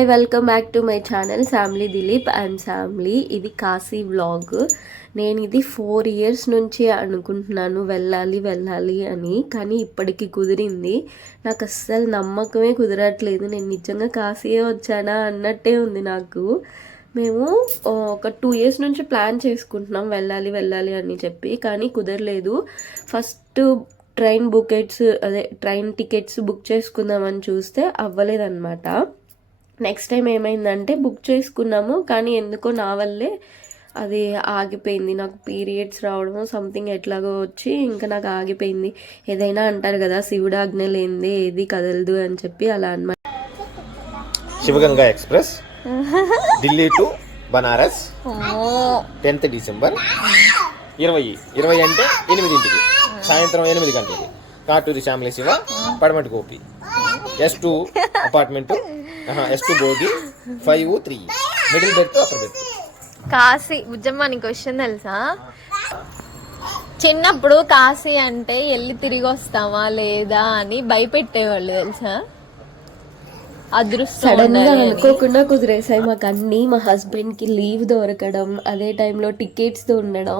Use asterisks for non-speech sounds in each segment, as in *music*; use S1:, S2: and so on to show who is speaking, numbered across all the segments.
S1: Hi welcome back to my channel family Dilip and family ఇది Kashi vlog నేను ఇది four years నుంచి అనుకుంటున్నాను వెళ్ళాలి వెళ్ళాలి అని. కానీ ఇప్పటికి కుదిరింది. నాకు అస్సలు నమ్మకమే కుదరట్లేదు. నేను నిజంగా కాశీయే వచ్చానా అన్నట్టే ఉంది నాకు. మేము ఒక టూ ఇయర్స్ నుంచి ప్లాన్ చేసుకుంటున్నాం వెళ్ళాలి వెళ్ళాలి అని చెప్పి. కానీ కుదరలేదు. ఫస్ట్ ట్రైన్ బుకెట్స్ అదే ట్రైన్ టికెట్స్ బుక్ చేసుకుందామని చూస్తే అవ్వలేదన్నమాట. నెక్స్ట్ టైం ఏమైందంటే బుక్ చేసుకున్నాము కానీ ఎందుకో నా వల్లే అది ఆగిపోయింది. నాకు పీరియడ్స్ రావడం సంథింగ్ ఎట్లాగో వచ్చి ఇంకా నాకు ఆగిపోయింది. ఏదైనా అంటారు కదా శివుడు ఆజ్ఞ లేనిదే ఏది కదలదు అని చెప్పి అలా అన్నమాట.
S2: Sivaganga express Delhi to Banaras tenth December ఇరవై ఇరవై అంటే ఎనిమిదింటికి సాయంత్రం ఎనిమిది గంటలకి. Katuri Shyamala Siva Padamati Gopi. S two apartment S two Bhogi five three middle berth upper berth
S3: Kashi. Bujjamma నీకు క్వశ్చన్ తెలుసా? చిన్నప్పుడు కాశీ అంటే వెళ్ళి తిరిగి వస్తామా లేదా అని భయపెట్టేవాళ్ళు తెలుసా? సడన్గా.
S1: అనుకోకుండా కుదిరేసాయి. మాకు అన్ని మా హస్బెండ్కి లీవ్ దొరకడం అదే టైంలో టికెట్స్ ఉండడం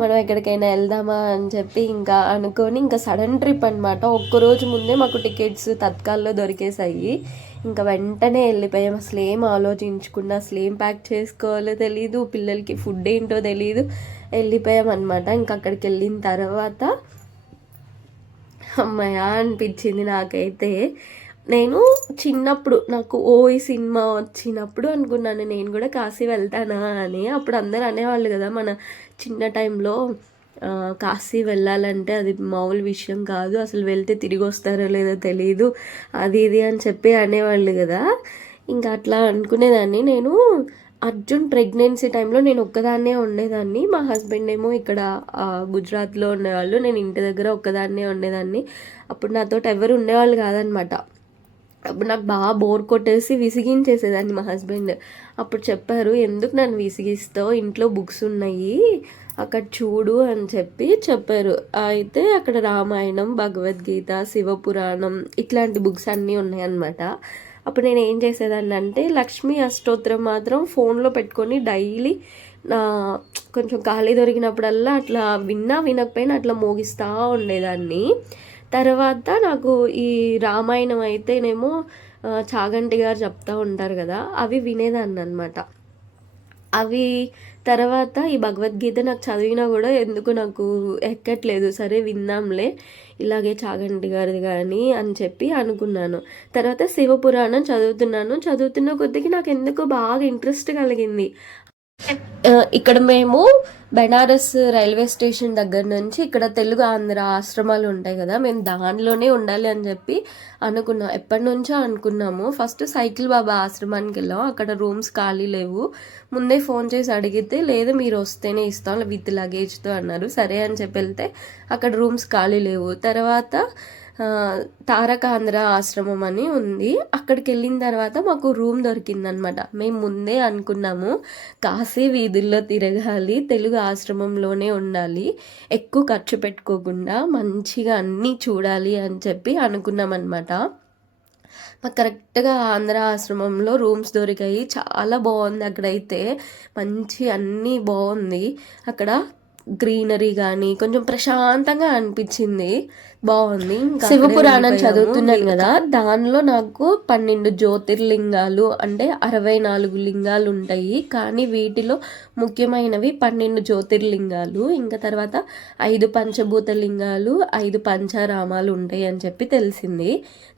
S1: మనం ఎక్కడికైనా వెళ్దామా అని చెప్పి ఇంకా అనుకొని ఇంకా సడన్ ట్రిప్ అనమాట ఒక్కరోజు ముందే మాకు టికెట్స్ తత్కాల్లో దొరికేసాయి. ఇంకా వెంటనే వెళ్ళిపోయాం. అసలు ఏం ఆలోచించకుండా అసలు ఏం ప్యాక్ చేసుకోవాలో తెలియదు పిల్లలకి ఫుడ్ ఏంటో తెలియదు వెళ్ళిపోయాం అనమాట ఇంకా అక్కడికి వెళ్ళిన తర్వాత అమ్మయ్య అనిపించింది నాకైతే. నేను చిన్నప్పుడు నాకు ఓ ఈ సినిమా వచ్చినప్పుడు అనుకున్నాను నేను కూడా కాశీ వెళ్తానా అని. అప్పుడు అందరు అనేవాళ్ళు కదా మన చిన్న టైంలో కాశీ వెళ్ళాలంటే అది మామూలు విషయం కాదు అసలు వెళ్తే తిరిగి వస్తారో లేదో తెలియదు అది ఇది అని చెప్పి అనేవాళ్ళు కదా. ఇంకా అట్లా అనుకునేదాన్ని. నేను అర్జున్ ప్రెగ్నెన్సీ టైంలో నేను ఒక్కదాన్నే ఉండేదాన్ని. మా హస్బెండ్ ఏమో ఇక్కడ గుజరాత్లో ఉండేవాళ్ళు నేను ఇంటి దగ్గర ఒక్కదాన్నే ఉండేదాన్ని. అప్పుడు నాతో ఎవరు ఉండేవాళ్ళు కాదనమాట. అప్పుడు నాకు బాగా బోర్ కొట్టేసి విసిగించేసేదాన్ని మా హస్బెండ్. అప్పుడు చెప్పారు ఎందుకు నన్ను విసిగిస్తావు? ఇంట్లో బుక్స్ ఉన్నాయి. అక్కడ చూడు అని చెప్పి చెప్పారు. అయితే అక్కడ రామాయణం భగవద్గీత శివపురాణం ఇట్లాంటి బుక్స్ అన్నీ ఉన్నాయన్నమాట. అప్పుడు నేను ఏం చేసేదాన్ని అంటే లక్ష్మీ అష్టోత్తరం మాత్రం ఫోన్లో పెట్టుకొని డైలీ నా కొంచెం ఖాళీ దొరికినప్పుడల్లా అట్లా విన్నా వినకపోయినా అట్లా మోగిస్తూ ఉండేదాన్ని. తర్వాత నాకు ఈ రామాయణం అయితేనేమో చాగంటి గారు చెప్తా ఉంటారు కదా అవి వినేదాన్ని అనమాట అవి తర్వాత ఈ భగవద్గీత నాకు చదివినా కూడా ఎందుకు నాకు ఎక్కట్లేదు సరే విందాంలే ఇలాగే చాగంటి గారిది కానీ అని చెప్పి అనుకున్నాను. తర్వాత శివపురాణం చదువుతున్నాను చదువుతున్న కొద్దికి నాకు ఎందుకో బాగా ఇంట్రెస్ట్ కలిగింది. ఇక్కడ మేము బెనారస్ రైల్వే స్టేషన్ దగ్గర నుంచి ఇక్కడ తెలుగు ఆంధ్ర ఆశ్రమాలు ఉంటాయి కదా మేము దానిలోనే ఉండాలి అని చెప్పి అనుకున్నాం. ఎప్పటి నుంచో అనుకున్నాము. ఫస్ట్ సైకిల్ బాబా ఆశ్రమానికి వెళ్ళాం. అక్కడ రూమ్స్ ఖాళీ లేవు. ముందే ఫోన్ చేసి అడిగితే లేదు మీరు వస్తేనే ఇస్తాం విత్ లగేజ్తో అన్నారు. సరే అని చెప్పి వెళ్తే అక్కడ రూమ్స్ ఖాళీ లేవు. తర్వాత తారకాంధ్ర ఆశ్రమం అని ఉంది. అక్కడికి వెళ్ళిన తర్వాత మాకు రూమ్ దొరికిందనమాట. మేము ముందే అనుకున్నాము కాశీ వీధుల్లో తిరగాలి తెలుగు ఆశ్రమంలోనే ఉండాలి ఎక్కువ ఖర్చు పెట్టుకోకుండా మంచిగా అన్నీ చూడాలి అని చెప్పి అనుకున్నాం అనమాట మాకు కరెక్ట్గా ఆంధ్ర ఆశ్రమంలో రూమ్స్ దొరికాయి. చాలా బాగుంది అక్కడైతే. మంచి అన్నీ బాగుంది. అక్కడ గ్రీనరీ కానీ కొంచెం ప్రశాంతంగా అనిపించింది. బాగుంది. శివపురాణం చదువుతున్నాను కదా దానిలో నాకు పన్నెండు జ్యోతిర్లింగాలు అంటే అరవై నాలుగు లింగాలు ఉంటాయి. కానీ వీటిలో ముఖ్యమైనవి పన్నెండు జ్యోతిర్లింగాలు. ఇంకా తర్వాత ఐదు పంచభూత లింగాలు ఐదు పంచారామాలు ఉంటాయి అని చెప్పి తెలిసింది.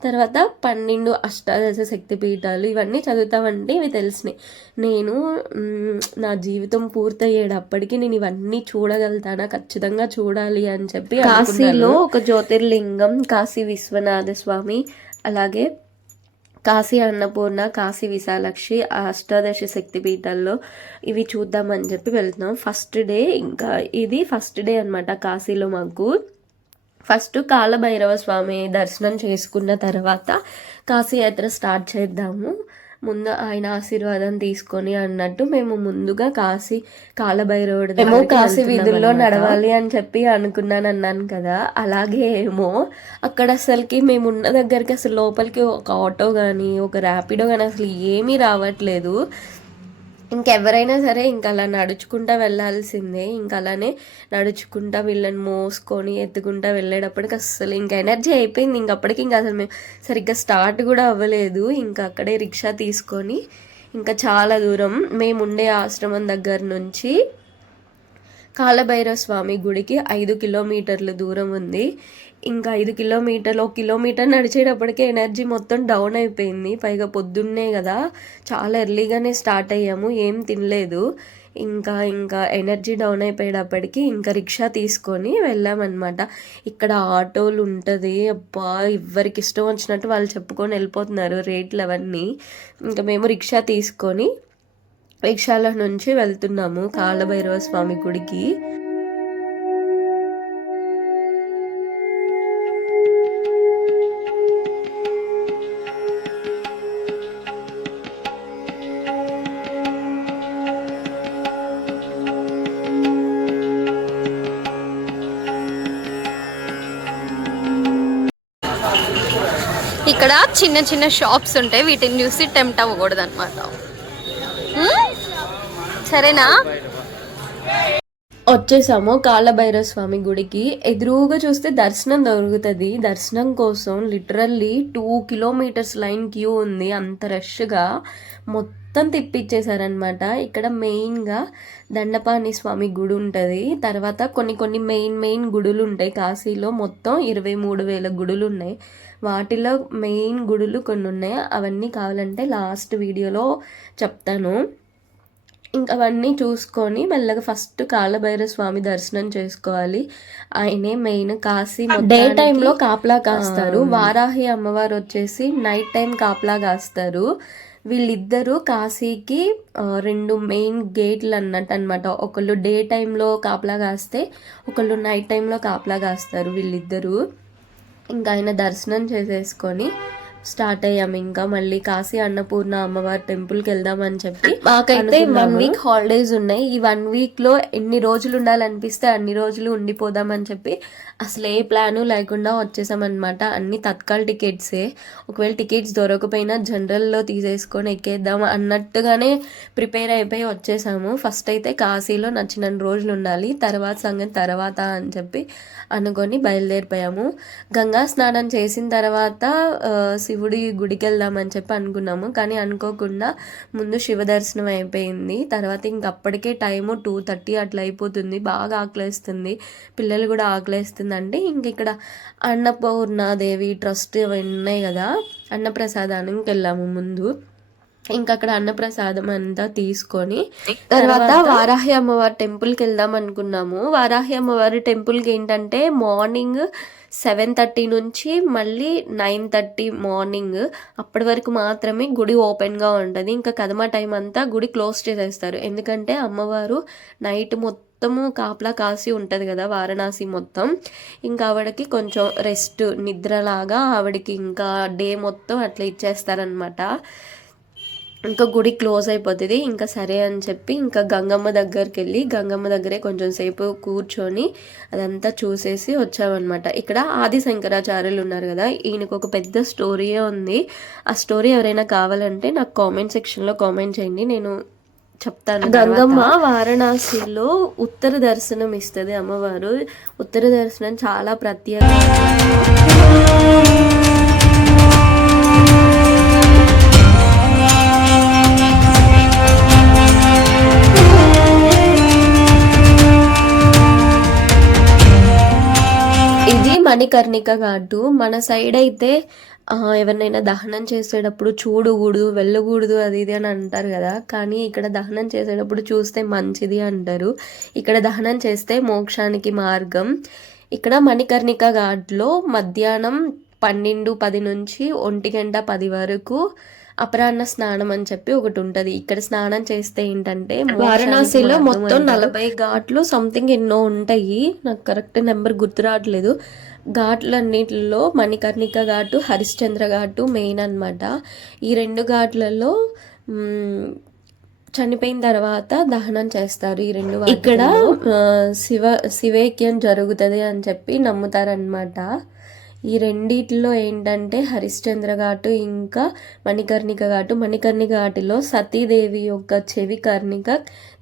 S1: తర్వాత పన్నెండు అష్టాదశ శక్తి పీఠాలు ఇవన్నీ చదువుతామంటే ఇవి తెలిసినాయి. నేను నా జీవితం పూర్తయ్యేటప్పటికి నేను ఇవన్నీ చూడగలుగుతానా? ఖచ్చితంగా చూడాలి అని చెప్పి కాశీలో ఒక జ్యోతిర్లింగం కాశీ విశ్వనాథ స్వామి అలాగే కాశీ అన్నపూర్ణ కాశీ విశాలక్షి అష్టాదశ శక్తి పీఠాల్లో ఇవి చూద్దామని చెప్పి వెళ్తున్నాం. ఫస్ట్ డే ఇంకా ఇది ఫస్ట్ డే అనమాట కాశీలో మాకు. ఫస్ట్ కాలభైరవ స్వామి దర్శనం చేసుకున్న తర్వాత కాశీయాత్ర స్టార్ట్ చేద్దాము. ముందు ఆయన ఆశీర్వాదం తీసుకొని అన్నట్టు మేము ముందుగా కాశీ కాలభైరవుడు మేము కాశీ వీధుల్లో నడవాలి అని చెప్పి అనుకున్నాను అన్నాను కదా అలాగే ఏమో అక్కడ అసలుకి మేము ఉన్న దగ్గరికి అసలు లోపలికి ఒక ఆటో కానీ ఒక ర్యాపిడో కానీ అసలు ఏమీ రావట్లేదు. ఇంకెవరైనా సరే ఇంకా అలా నడుచుకుంటా వెళ్ళాల్సిందే. ఇంకా అలానే నడుచుకుంటా వీళ్ళని మోసుకొని ఎత్తుకుంటా వెళ్ళేటప్పటికి అస్సలు ఇంకా ఎనర్జీ అయిపోయింది. ఇంక అప్పటికి ఇంకా అసలు మేము సరిగ్గా స్టార్ట్ కూడా అవ్వలేదు. ఇంకా అక్కడే రిక్షా తీసుకొని ఇంకా చాలా దూరం మేము ఉండే ఆశ్రమం దగ్గర నుంచి కాలభైరవ స్వామి గుడికి ఐదు కిలోమీటర్ల దూరం ఉంది. ఇంకా ఐదు కిలోమీటర్లు ఒక కిలోమీటర్ నడిచేటప్పటికే ఎనర్జీ మొత్తం డౌన్ అయిపోయింది. పైగా పొద్దున్నే కదా చాలా ఎర్లీగానే స్టార్ట్ అయ్యాము ఏం తినలేదు. ఇంకా ఇంకా ఎనర్జీ డౌన్ అయిపోయేటప్పటికి ఇంకా రిక్షా తీసుకొని వెళ్ళామన్నమాట. ఇక్కడ ఆటోలు ఉంటుంది అబ్బా ఎవరికి ఇష్టం వచ్చినట్టు వాళ్ళు చెప్పుకొని వెళ్ళిపోతున్నారు రేట్లు అవన్నీ. ఇంకా మేము రిక్షా తీసుకొని రిక్షాల నుంచి వెళ్తున్నాము కాలభైరవ స్వామి గుడికి.
S3: ఇక్కడ చిన్న చిన్న షాప్స్ ఉంటాయి వీటిని చూసి టెంప్ట్ అవ్వకూడదు అనమాట సరేనా?
S1: వచ్చేసాము కాళ్ళభైరవ స్వామి గుడికి. ఎదురుగా చూస్తే దర్శనం దొరుకుతుంది. దర్శనం కోసం literally two kilometers line queue ఉంది. అంత రష్గా మొత్తం తిప్పిచ్చేసారనమాట ఇక్కడ మెయిన్గా దండపాణి స్వామి గుడి ఉంటుంది. తర్వాత కొన్ని కొన్ని మెయిన్ మెయిన్ గుడులు ఉంటాయి కాశీలో మొత్తం ఇరవై మూడు వేల గుడులు ఉన్నాయి వాటిలో మెయిన్ గుడులు కొన్ని ఉన్నాయి అవన్నీ కావాలంటే లాస్ట్ వీడియోలో చెప్తాను. ఇంకా అవన్నీ చూసుకొని మెల్లగా ఫస్ట్ కాలభైరవ స్వామి దర్శనం చేసుకోవాలి. ఆయనే మెయిన్ కాశీ డే టైంలో కాపలా కాస్తారు. వారాహి అమ్మవారు వచ్చేసి నైట్ టైం కాపలా కాస్తారు. వీళ్ళిద్దరూ కాశీకి రెండు మెయిన్ గేట్లు అన్నట్టు అనమాట ఒకళ్ళు డే టైంలో కాపలా కాస్తే ఒకళ్ళు నైట్ టైంలో కాపలా కాస్తారు వీళ్ళిద్దరూ. ఇంకా ఆయన దర్శనం చేసేసుకొని స్టార్ట్ అయ్యాం ఇంకా. మళ్ళీ కాశీ అన్నపూర్ణ అమ్మవారి టెంపుల్కి వెళ్దామని చెప్పి మాకైతే వన్ వీక్ హాలిడేస్ ఉన్నాయి. ఈ వన్ వీక్లో ఎన్ని రోజులు ఉండాలనిపిస్తే అన్ని రోజులు ఉండిపోదామని చెప్పి అసలు ఏ ప్లాను లేకుండా వచ్చేసామన్నమాట. అన్ని తత్కాల్ టికెట్సే. ఒకవేళ టికెట్స్ దొరకపోయినా జనరల్లో తీసేసుకొని ఎక్కేద్దాం అన్నట్టుగానే ప్రిపేర్ అయిపోయి వచ్చేసాము. ఫస్ట్ అయితే కాశీలో నచ్చిన రోజులు ఉండాలి. తర్వాత సంగతి తర్వాత అని చెప్పి అనుకొని బయలుదేరిపోయాము. గంగా స్నానం చేసిన తర్వాత శివుడి గుడికి వెళ్దామని చెప్పి అనుకున్నాము. కానీ అనుకోకుండా ముందు శివ దర్శనం అయిపోయింది. తర్వాత ఇంక అప్పటికే టైము టూ థర్టీ అట్లా అయిపోతుంది. బాగా ఆకలేస్తుంది. పిల్లలు కూడా ఆకలేస్తుంది అంటే ఇంక ఇక్కడ అన్నపూర్ణాదేవి ట్రస్ట్ ఉన్నాయి కదా అన్నప్రసాదానికి వెళ్ళాము ముందు. ఇంకా అక్కడ అన్నప్రసాదం అంతా తీసుకొని తర్వాత? వారాహి అమ్మవారి టెంపుల్కి వెళ్దాం అనుకున్నాము. వారాహి అమ్మవారి టెంపుల్కి ఏంటంటే మార్నింగ్ సెవెన్ థర్టీ నుంచి మళ్ళీ నైన్ థర్టీ మార్నింగ్ అప్పటి వరకు మాత్రమే గుడి ఓపెన్గా ఉంటుంది. ఇంకా కదమ టైం అంతా గుడి క్లోజ్ చేసేస్తారు. ఎందుకంటే అమ్మవారు నైట్ మొత్తము కాపలా కాసి ఉంటుంది కదా వారణాసి మొత్తం. ఇంకా ఆవిడకి కొంచెం రెస్ట్ నిద్రలాగా ఆవిడకి ఇంకా డే మొత్తం అట్లా ఇచ్చేస్తారనమాట ఇంకా గుడి క్లోజ్ అయిపోతుంది. ఇంకా సరే అని చెప్పి ఇంకా గంగమ్మ దగ్గరికి వెళ్ళి గంగమ్మ దగ్గరే కొంచెం సేపు కూర్చొని అదంతా చూసేసి వచ్చామన్నమాట. ఇక్కడ ఆది శంకరాచార్యులు ఉన్నారు కదా ఈయనకు ఒక పెద్ద స్టోరీయే ఉంది. ఆ స్టోరీ ఎవరైనా కావాలంటే నాకు కామెంట్ సెక్షన్లో కామెంట్ చేయండి. నేను చెప్తాను గంగమ్మ వారణాసిలో ఉత్తర దర్శనం ఇస్తుంది అమ్మవారు. ఉత్తర దర్శనం చాలా ప్రత్యేక మణికర్ణిక ఘాటు మన సైడ్ అయితే ఎవరినైనా దహనం చేసేటప్పుడు చూడకూడదు వెళ్ళకూడదు అది ఇది అని అంటారు కదా. కానీ ఇక్కడ దహనం చేసేటప్పుడు చూస్తే మంచిది అంటారు. ఇక్కడ దహనం చేస్తే మోక్షానికి మార్గం. ఇక్కడ మణికర్ణిక ఘాట్లో మధ్యాహ్నం పన్నెండు పది నుంచి ఒంటి గంట పది వరకు అపరాహ్న స్నానం అని చెప్పి ఒకటి ఉంటది. ఇక్కడ స్నానం చేస్తే ఏంటంటే వారణాసిలో మొత్తం నలభై ఘాట్లు సంథింగ్ ఎన్నో ఉంటాయి. నాకు కరెక్ట్ నెంబర్ గుర్తు రావట్లేదు. ఘాట్లన్నిటిలో మణికర్ణిక ఘాటు హరిశ్చంద్ర ఘాటు మెయిన్ అన్నమాట. ఈ రెండు ఘాట్లలో చనిపోయిన తర్వాత దహనం చేస్తారు ఈ రెండు ఇక్కడ శివ శివేక్యం జరుగుతుంది అని చెప్పి నమ్ముతారనమాట ఈ రెండిట్లో ఏంటంటే హరిశ్చంద్ర ఘాటు ఇంకా మణికర్ణిక ఘాటు. మణికర్ణిక ఘాటులో సతీదేవి యొక్క చెవి కర్ణిక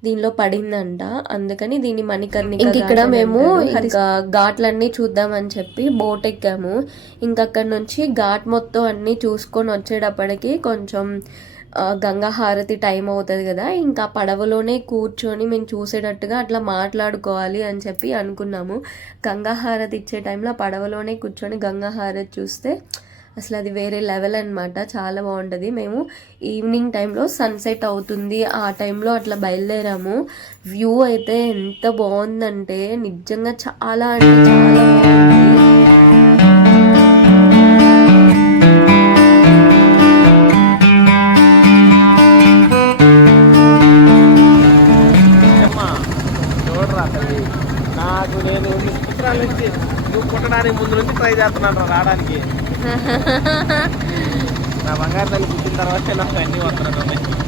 S1: దీనిలో పడిందంట. అందుకని దీన్ని మణికర్ణిక ఇంక ఇక్కడ మేము ఇంకా ఘాట్లన్నీ చూద్దామని చెప్పి బోట్ ఎక్కాము ఇంకా అక్కడ నుంచి ఘాట్ మొత్తం అన్ని చూసుకొని వచ్చేటప్పటికి కొంచెం గంగా హారతి టైం అవుతుంది కదా ఇంకా పడవలోనే కూర్చొని మేము చూసేటట్టుగా అట్లా మాట్లాడుకోవాలి అని చెప్పి అనుకున్నాము. గంగా హారతి ఇచ్చే టైంలో పడవలోనే కూర్చొని గంగా హారతి చూస్తే అసలు అది వేరే లెవెల్ అనమాట చాలా బాగుంటుంది. మేము ఈవినింగ్ టైంలో సన్సెట్ అవుతుంది ఆ టైంలో అట్లా బయలుదేరాము. వ్యూ అయితే ఎంత బాగుందంటే నిజంగా చాలా అంటే చాలా బాగుంది.
S2: నువ్వు పుట్టడానికి ముందు నుంచి ట్రై చేస్తున్నాను రావడానికి. *laughs* నా బంగారు తల్లి పుట్టిన తర్వాత నాకు అన్నీ వస్తున్నాను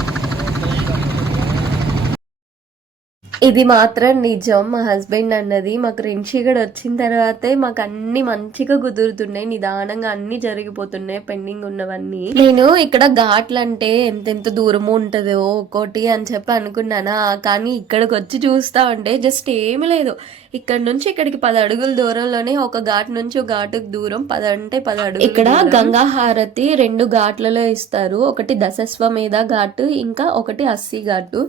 S1: ఇది మాత్రం నిజం. మా హస్బెండ్ అన్నది మాకు రెంషిగడ్ వచ్చిన తర్వాతే మాకు అన్ని మంచిగా కుదురుతున్నాయి. నిదానంగా అన్ని జరిగిపోతున్నాయి పెండింగ్ ఉన్నవన్నీ. నేను ఇక్కడ ఘాట్లు అంటే ఎంతెంత దూరము ఉంటుందో ఒక్కోటి అని చెప్పి అనుకున్నానా. కానీ ఇక్కడికి వచ్చి చూస్తా ఉంటే జస్ట్ ఏమీ లేదు. ఇక్కడ నుంచి ఇక్కడికి పది అడుగుల దూరంలోనే ఒక ఘాట్ నుంచి ఒక ఘాటుకు దూరం పది అంటే పది అడుగులు ఇక్కడ గంగా హారతి రెండు ఘాట్లలో ఇస్తారు. ఒకటి దశస్వమేధ ఘాటు ఇంకా ఒకటి అస్సి ఘాటు.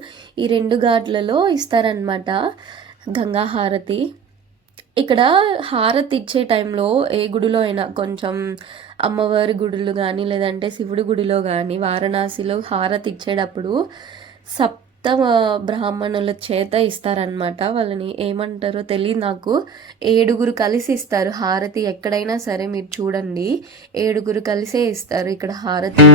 S1: ఈ రెండు ఘాట్లలో ఇస్తారనమాట గంగా హారతి. ఇక్కడ హారతి ఇచ్చే టైంలో ఏ గుడిలో అయినా కొంచెం అమ్మవారి గుడులు కానీ లేదంటే శివుడి గుడిలో కానీ వారణాసిలో హారతి ఇచ్చేటప్పుడు సప్త బ్రాహ్మణుల చేత ఇస్తారనమాట వాళ్ళని ఏమంటారో తెలియదు నాకు. ఏడుగురు కలిసి ఇస్తారు హారతి ఎక్కడైనా సరే మీరు చూడండి. ఏడుగురు కలిసే ఇస్తారు ఇక్కడ హారతి.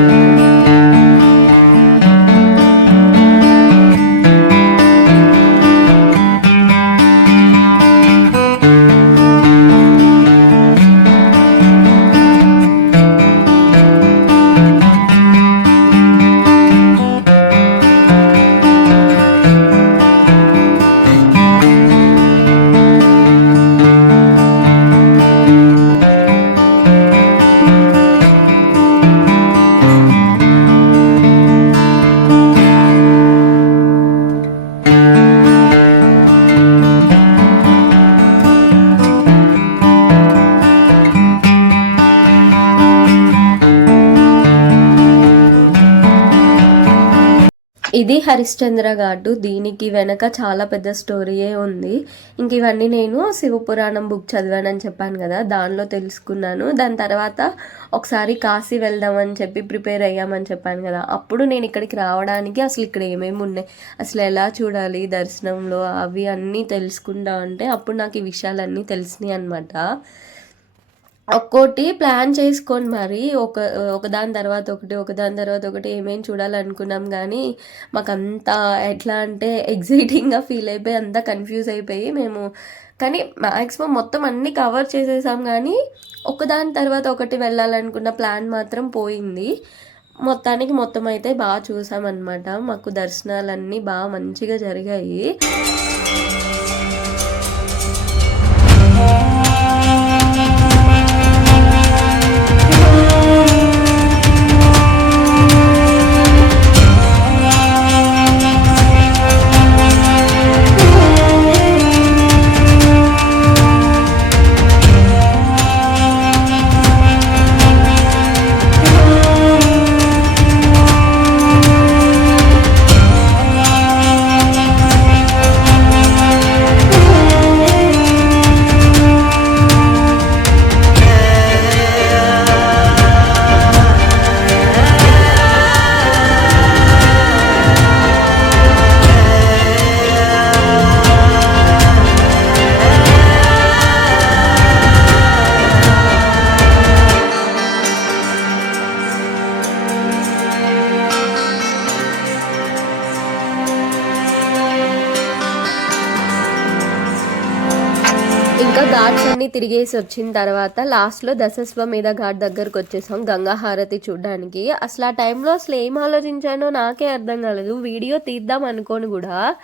S1: హరిశ్చంద్ర గారు దీనికి వెనక చాలా పెద్ద స్టోరీయే ఉంది. ఇంక ఇవన్నీ నేను శివపురాణం బుక్ చదివానని చెప్పాను కదా దానిలో తెలుసుకున్నాను. దాని తర్వాత ఒకసారి కాశీ వెళ్దామని చెప్పి ప్రిపేర్ అయ్యామని చెప్పాను కదా అప్పుడు నేను ఇక్కడికి రావడానికి అసలు ఇక్కడ ఏమేమి ఉన్నాయి అసలు ఎలా చూడాలి దర్శనంలో అవి అన్నీ తెలుసుకుంటా అంటే అప్పుడు నాకు ఈ విషయాలన్నీ తెలిసినాయి అనమాట ఒక్కోటి ప్లాన్ చేసుకోండి మరి ఒక ఒకదాని తర్వాత ఒకటి ఒకదాని తర్వాత ఒకటి ఏమేమి చూడాలనుకున్నాం కానీ మాకు ఎట్లా అంటే ఎగ్జైటింగ్గా ఫీల్ అయిపోయి అంతా కన్ఫ్యూజ్ అయిపోయి మేము కానీ మ్యాక్సిమం మొత్తం అన్నీ కవర్ చేసేసాం కానీ ఒకదాని తర్వాత ఒకటి వెళ్ళాలనుకున్న ప్లాన్ మాత్రం పోయింది. మొత్తానికి మొత్తం అయితే బాగా చూసామన్నమాట. మాకు దర్శనాలన్నీ బాగా మంచిగా జరిగాయి. అవన్నీ తిరిగేసి వచ్చిన తర్వాత లాస్ట్లో దశస్వ మీద ఘాట్ దగ్గరకు వచ్చేసాం గంగా హారతి చూడడానికి. అసలు ఆ టైంలో అసలు ఏం ఆలోచించానో నాకే అర్థం కాలేదు. వీడియో తీద్దాం అనుకోని కూడా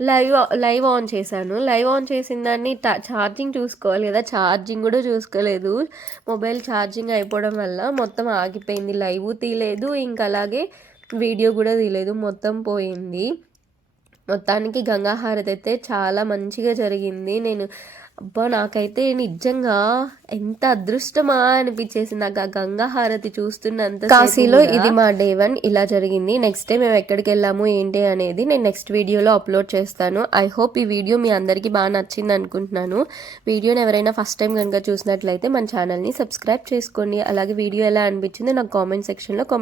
S1: లైవ్ లైవ్ ఆన్ చేశాను. లైవ్ ఆన్ చేసిన దాన్ని ఛార్జింగ్ చూసుకోవాలి కదా. ఛార్జింగ్ కూడా చూసుకోలేదు. మొబైల్ ఛార్జింగ్ అయిపోవడం వల్ల మొత్తం ఆగిపోయింది. లైవ్ తీయలేదు ఇంకా అలాగే వీడియో కూడా తీయలేదు మొత్తం పోయింది. మొత్తానికి గంగా హారతి అయితే చాలా మంచిగా జరిగింది. నేను అబ్బా నాకైతే నిజంగా ఎంత అదృష్టమా అనిపించేసి నాకు ఆ గంగా హారతి చూస్తున్నంత కాశీలో ఇది మా డే వన్ ఇలా జరిగింది. నెక్స్ట్ డే మేము ఎక్కడికి వెళ్ళాము ఏంటి అనేది నేను నెక్స్ట్ వీడియోలో అప్లోడ్ చేస్తాను. ఐ హోప్ ఈ వీడియో మీ అందరికీ బాగా నచ్చింది అనుకుంటున్నాను. వీడియోని ఎవరైనా ఫస్ట్ టైం కనుక చూసినట్లయితే మన ఛానల్ని సబ్స్క్రైబ్ చేసుకోండి. అలాగే వీడియో ఎలా అనిపించిందో నాకు కామెంట్ సెక్షన్లో కామెంట్